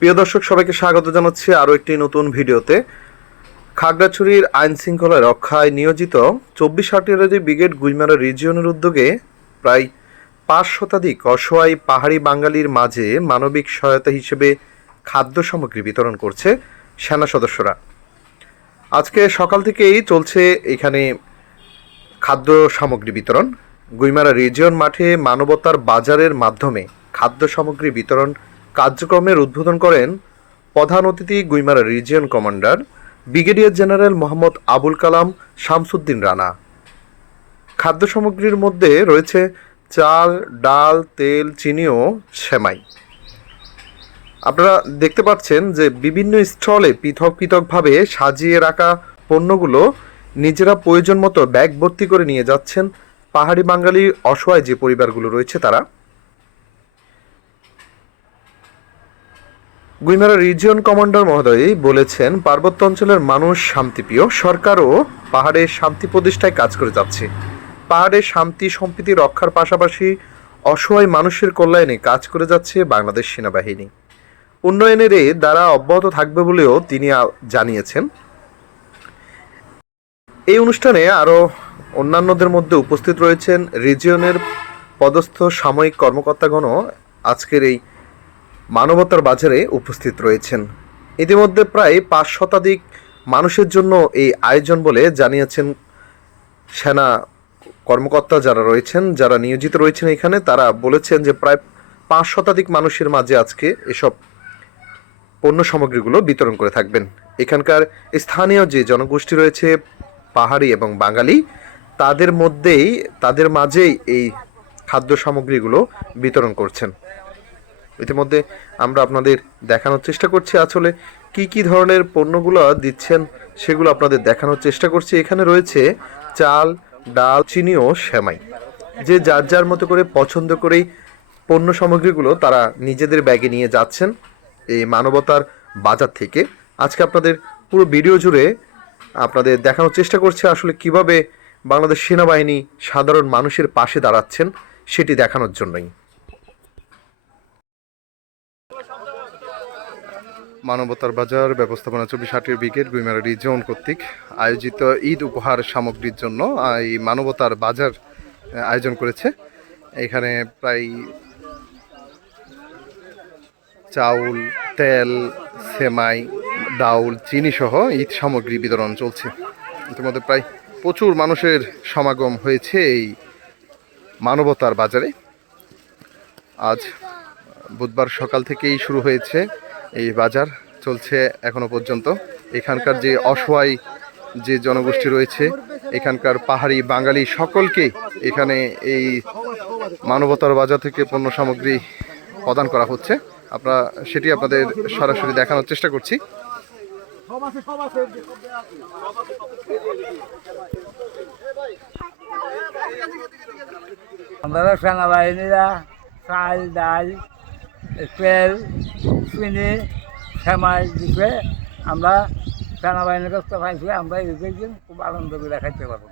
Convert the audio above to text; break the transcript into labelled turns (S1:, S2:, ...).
S1: প্রিয় দর্শক, সবাইকে স্বাগত জানাচ্ছি আরও একটি নতুন ভিডিওতে। খাগড়াছড়ির আইন শৃঙ্খলা রক্ষায় নিয়োজিত চব্বিশ আর্টিলারি ব্রিগেড গুইমারা রিজিয়নের উদ্যোগে প্রায় পাঁচ শতাধিক অসহায় পাহাড়ি বাঙালির মাঝে মানবিক সহায়তা হিসেবে খাদ্য সামগ্রী বিতরণ করছে সেনা সদস্যরা। আজকে সকাল থেকেই চলছে এখানে খাদ্য সামগ্রী বিতরণ। গুইমারা রিজিয়ন মাঠে মানবতার বাজারের মাধ্যমে খাদ্য সামগ্রী বিতরণ কার্যক্রমের উদ্বোধন করেন প্রধান অতিথি Guimara region commander brigadier general Mohammad Abul Kalam Shamsuddin Rana. খাদ্য সামগ্রীর মধ্যে রয়েছে চাল, ডাল, তেল চিনি ও সেমাই। আপনারা দেখতে পাচ্ছেন যে বিভিন্ন স্টলে পৃথক পৃথকভাবে সাজিয়ে রাখা পণ্যগুলো নিজেরা প্রয়োজন মতো ব্যাগ ভর্তি করে নিয়ে যাচ্ছেন পাহাড়ি বাঙালি অসহায় যে পরিবারগুলো রয়েছে তারা। গুইমারা রিজিয়ন কমান্ডার মহোদয় বলেছেন, পার্বত্য অঞ্চলের মানুষ শান্তিপ্রিয়, সরকারও পাহাড়ে শান্তি প্রতিষ্ঠায় কাজ করে যাচ্ছে। পাহাড়ে শান্তি সম্প্রীতি রক্ষার পাশাপাশি অসহায় মানুষের কল্যাণে কাজ করে যাচ্ছে বাংলাদেশ সেনাবাহিনী। উন্নয়নের এ দ্বারা অব্যাহত থাকবে বলেও তিনি জানিয়েছেন। এই অনুষ্ঠানে আরও অন্যান্যদের মধ্যে উপস্থিত রয়েছেন রিজিয়নের পদস্থ সাময়িক কর্মকর্তাগণও। আজকের এই মানবতার বাজারে উপস্থিত রয়েছেন। ইতিমধ্যে প্রায় পাঁচ শতাধিক মানুষের জন্য এই আয়োজন বলে জানিয়েছেন সেনা কর্মকর্তা যারা রয়েছেন, যারা নিয়োজিত রয়েছেন এখানে, তারা বলেছেন যে প্রায় পাঁচ শতাধিক মানুষের মাঝে আজকে এসব পণ্য সামগ্রীগুলো বিতরণ করে থাকবেন। এখানকার স্থানীয় যে জনগোষ্ঠী রয়েছে, পাহাড়ি এবং বাঙালি, তাদের মধ্যেই, তাদের মাঝেই এই খাদ্য সামগ্রীগুলো বিতরণ করছেন। ইতিমধ্যে আমরা আপনাদের দেখানোর চেষ্টা করছি আসলে কি কি ধরনের পণ্যগুলো দিচ্ছেন সেগুলো আপনাদের দেখানোর চেষ্টা করছি। এখানে রয়েছে চাল, ডাল, চিনি ও সেমাই। যে যার যার মতো করে পছন্দ করেই পণ্য সামগ্রীগুলো তারা নিজেদের ব্যাগে নিয়ে যাচ্ছেন এই মানবতার বাজার থেকে। আজকে আপনাদের পুরো ভিডিও জুড়ে আপনাদের দেখানোর চেষ্টা করছে আসলে কীভাবে বাংলাদেশ সেনাবাহিনী সাধারণ মানুষের পাশে দাঁড়াচ্ছেন সেটি দেখানোর জন্যই। মানবতার বাজার ব্যবস্থাপনা চব্বিশ হাটের ব্রিগেড গুইমারা রিজন কর্তৃক আয়োজিত ঈদ উপহার সামগ্রীর জন্য এই মানবতার বাজার আয়োজন করেছে। এখানে প্রায় চাউল, তেল, সেমাই, ডাউল, চিনি সহ ঈদ সামগ্রী বিতরণ চলছে। ইতিমধ্যে প্রায় প্রচুর মানুষের সমাগম হয়েছে এই মানবতার বাজারে। আজ বুধবার সকাল থেকেই শুরু হয়েছে এই বাজার, চলছে এখনও পর্যন্ত। এখানকার যে অসহায় যে জনগোষ্ঠী রয়েছে, এখানকার পাহাড়ি বাঙালি সকলকে এখানে এই মানবতার বাজার থেকে পণ্য সামগ্রী প্রদান করা হচ্ছে। আমরা সেটি আপনাদের সরাসরি দেখানোর চেষ্টা করছি।
S2: আমরা সেনাবাহিনীরা চাল, ডাল তেল চিনি সেমাই দিকে আমরা সেনাবাহিনীর কাছ থেকে পাইছি আমরা দিন খুব আনন্দ করে খাইতে পারব।